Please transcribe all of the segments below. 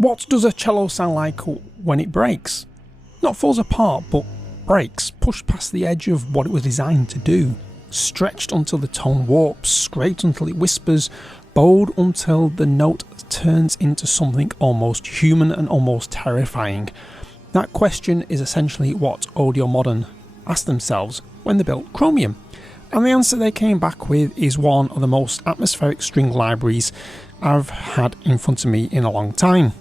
What does a cello sound like when it breaks? Not falls apart, but breaks, pushed past the edge of what it was designed to do, stretched until the tone warps, scraped until it whispers, bowed until the note turns into something almost human and almost terrifying. That question is essentially what Audiomodern asked themselves when they built Kromium. And the answer they came back with is one of the most atmospheric string libraries I've had in front of me in a long time.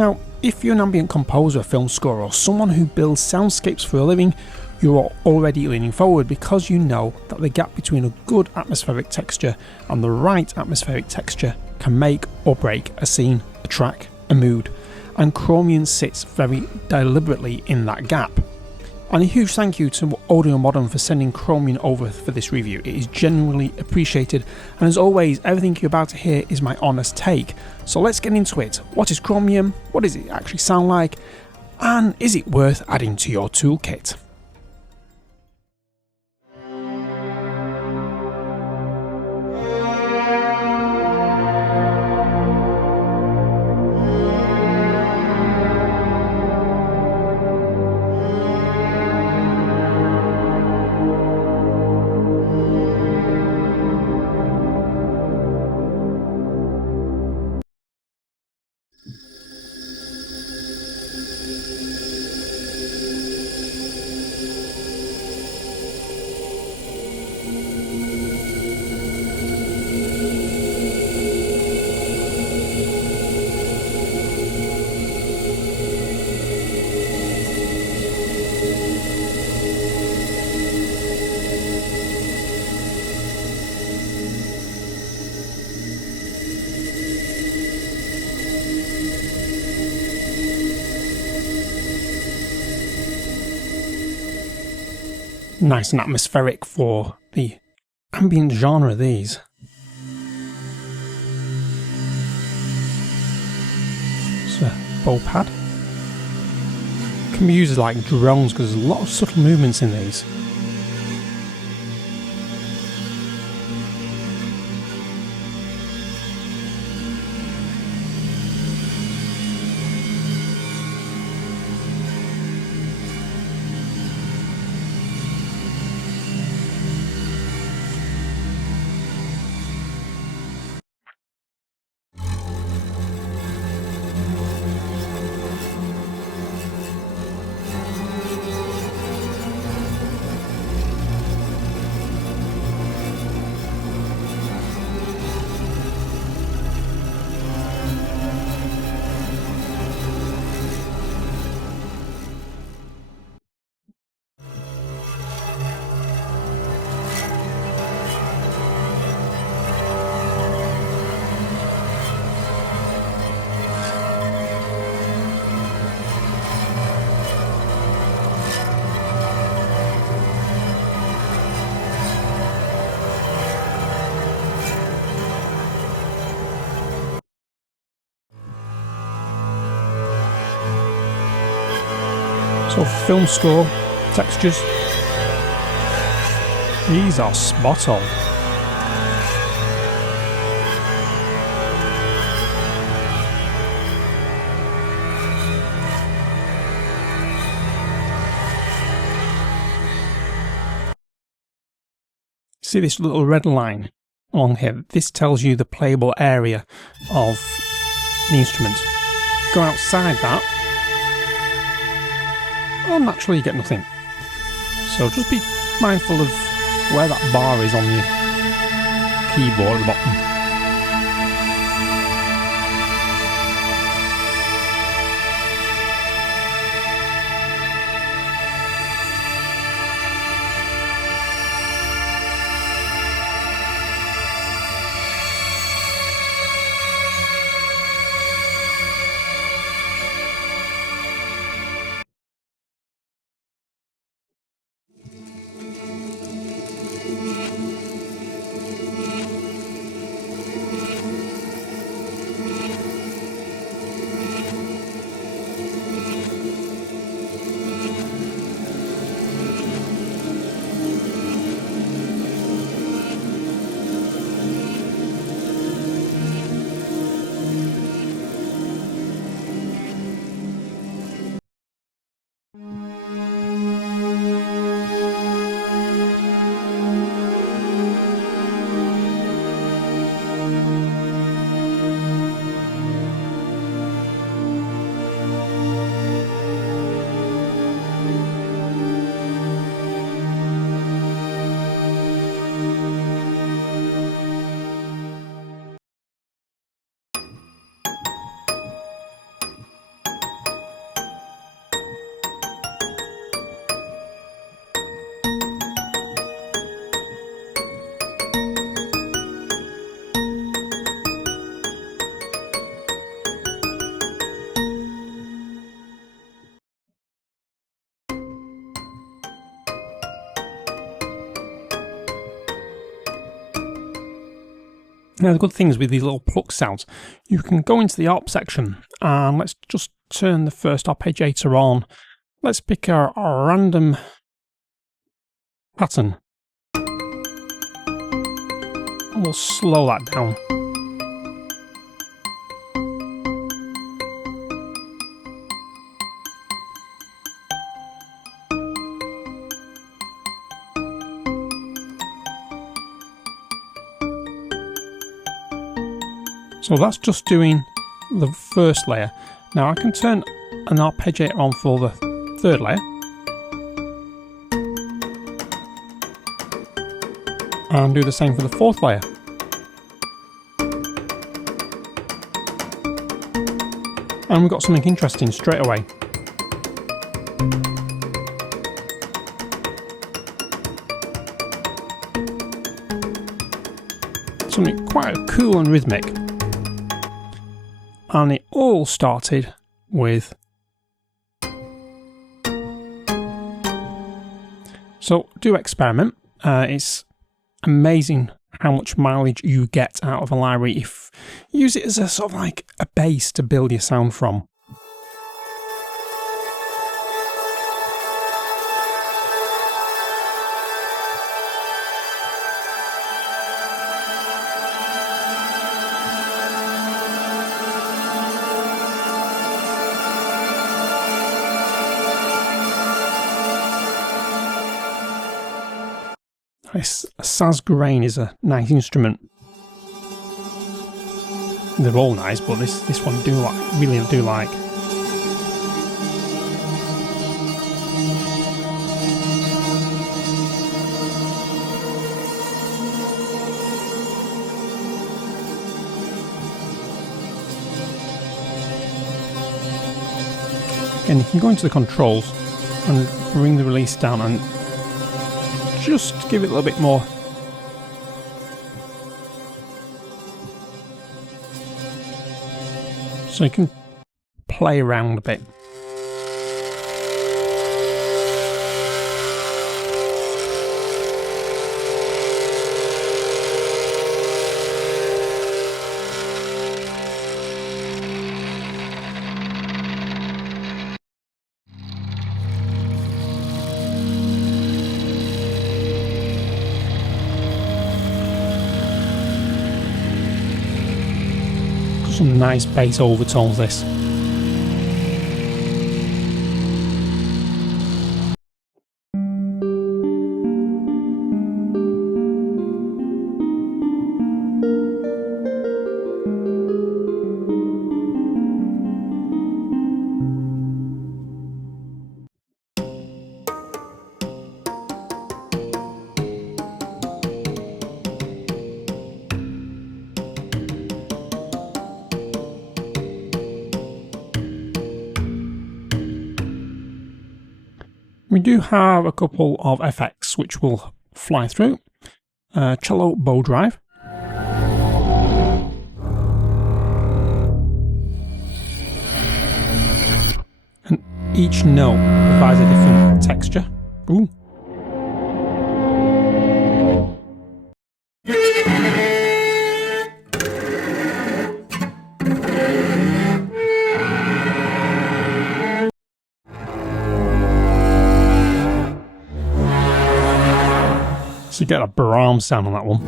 Now, if you're an ambient composer, film scorer, or someone who builds soundscapes for a living, you are already leaning forward because you know that the gap between a good atmospheric texture and the right atmospheric texture can make or break a scene, a track, a mood, and Kromium sits very deliberately in that gap. And a huge thank you to Audiomodern for sending Kromium over for this review. It is genuinely appreciated, and as always, everything you're about to hear is my honest take. So let's get into it. What is Kromium? What does it actually sound like? And is it worth adding to your toolkit? Nice and atmospheric for the ambient genre, these. It's a bow pad. Can be used as like drones because there's a lot of subtle movements in these. So film score, textures, these are spot on. See this little red line along here? This tells you the playable area of the instrument. Go outside that, well, naturally you get nothing. So just be mindful of where that bar is on your keyboard at the bottom. Now the good thing is with these little pluck sounds, you can go into the ARP section and let's just turn the first arpeggiator on. Let's pick a random pattern and we'll slow that down. So that's just doing the first layer. Now I can turn an arpeggiator on for the third layer. And do the same for the fourth layer. And we've got something interesting straight away. Something quite cool and rhythmic. And it all started with... So do experiment. It's amazing how much mileage you get out of a library if you use it as a sort of like a base to build your sound from. This Saz grain is a nice instrument. They're all nice, but this one really do like. Again, you can go into the controls and bring the release down and just give it a little bit more. So you can play around a bit. Some nice bass overtones this. We do have a couple of effects which will fly through. Cello bow drive. And each note provides a different texture. Ooh. So you get a Brahms sound on that one.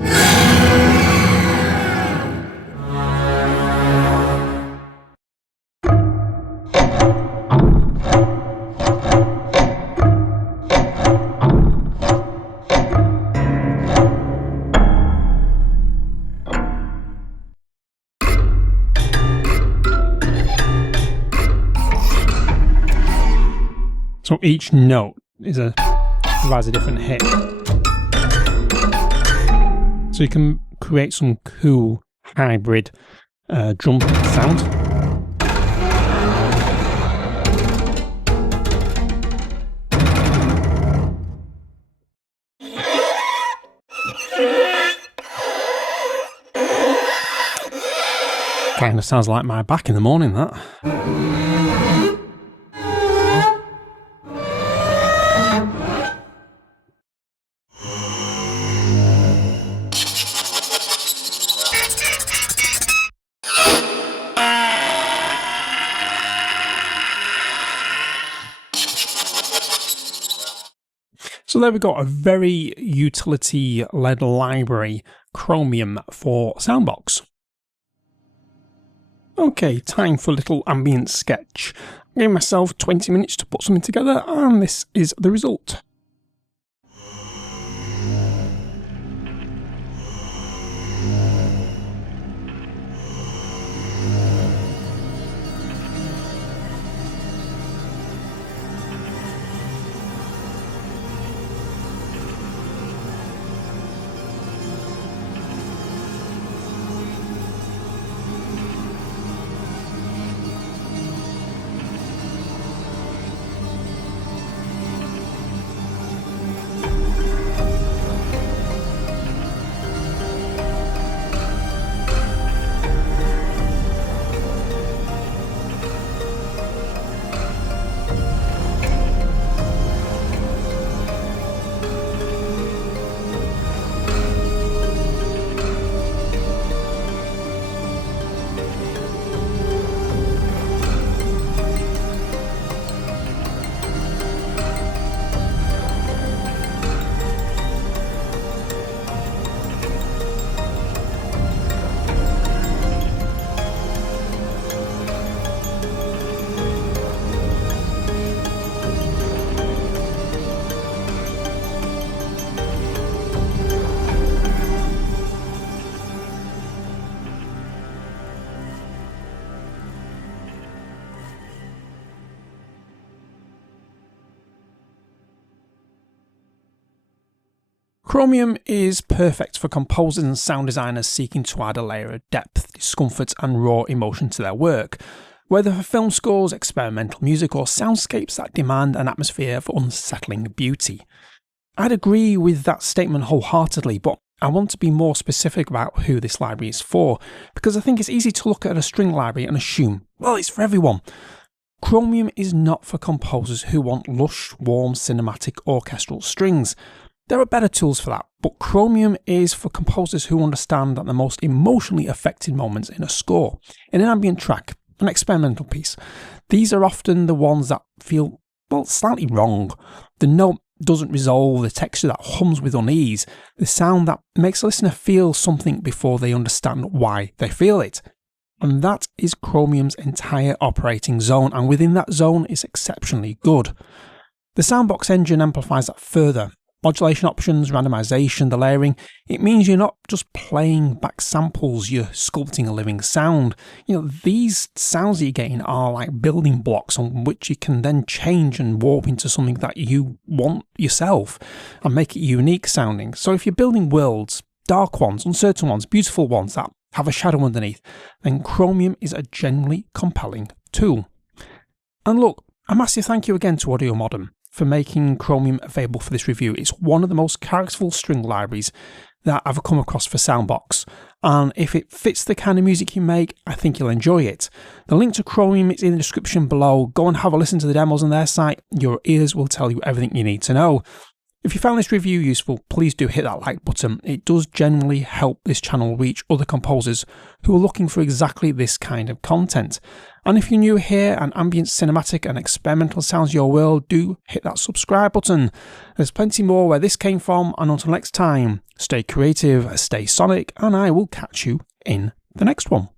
So each note provides a different hit. So you can create some cool hybrid drum sound. Kind of sounds like my back in the morning, that. So there we go, a very utility-led library, Kromium for Soundbox. Okay, time for a little ambient sketch. I gave myself 20 minutes to put something together, and this is the result. Kromium is perfect for composers and sound designers seeking to add a layer of depth, discomfort and raw emotion to their work, whether for film scores, experimental music or soundscapes that demand an atmosphere of unsettling beauty. I'd agree with that statement wholeheartedly, but I want to be more specific about who this library is for, because I think it's easy to look at a string library and assume, well, it's for everyone. Kromium is not for composers who want lush, warm, cinematic orchestral strings. There are better tools for that, but Kromium is for composers who understand that the most emotionally affected moments in a score, in an ambient track, an experimental piece, these are often the ones that feel, well, slightly wrong. The note doesn't resolve, the texture that hums with unease, the sound that makes a listener feel something before they understand why they feel it. And that is Kromium's entire operating zone, and within that zone is exceptionally good. The Soundbox engine amplifies that further. Modulation options, randomization, the layering, it means you're not just playing back samples, you're sculpting a living sound. These sounds that you're getting are like building blocks on which you can then change and warp into something that you want yourself and make it unique sounding. So if you're building worlds, dark ones, uncertain ones, beautiful ones that have a shadow underneath, then Kromium is a genuinely compelling tool. And look, a massive thank you again to Audiomodern for making Kromium available for this review. It's one of the most characterful string libraries that I've come across for Soundbox, and if it fits the kind of music you make, I think you'll enjoy it. The link to Kromium is in the description below. Go and have a listen to the demos on their site. Your ears will tell you everything you need to know. If you found this review useful, please do hit that like button. It does genuinely help this channel reach other composers who are looking for exactly this kind of content. And if you're new here and ambient, cinematic and experimental sounds your world, do hit that subscribe button. There's plenty more where this came from, and until next time, stay creative, stay sonic, and I will catch you in the next one.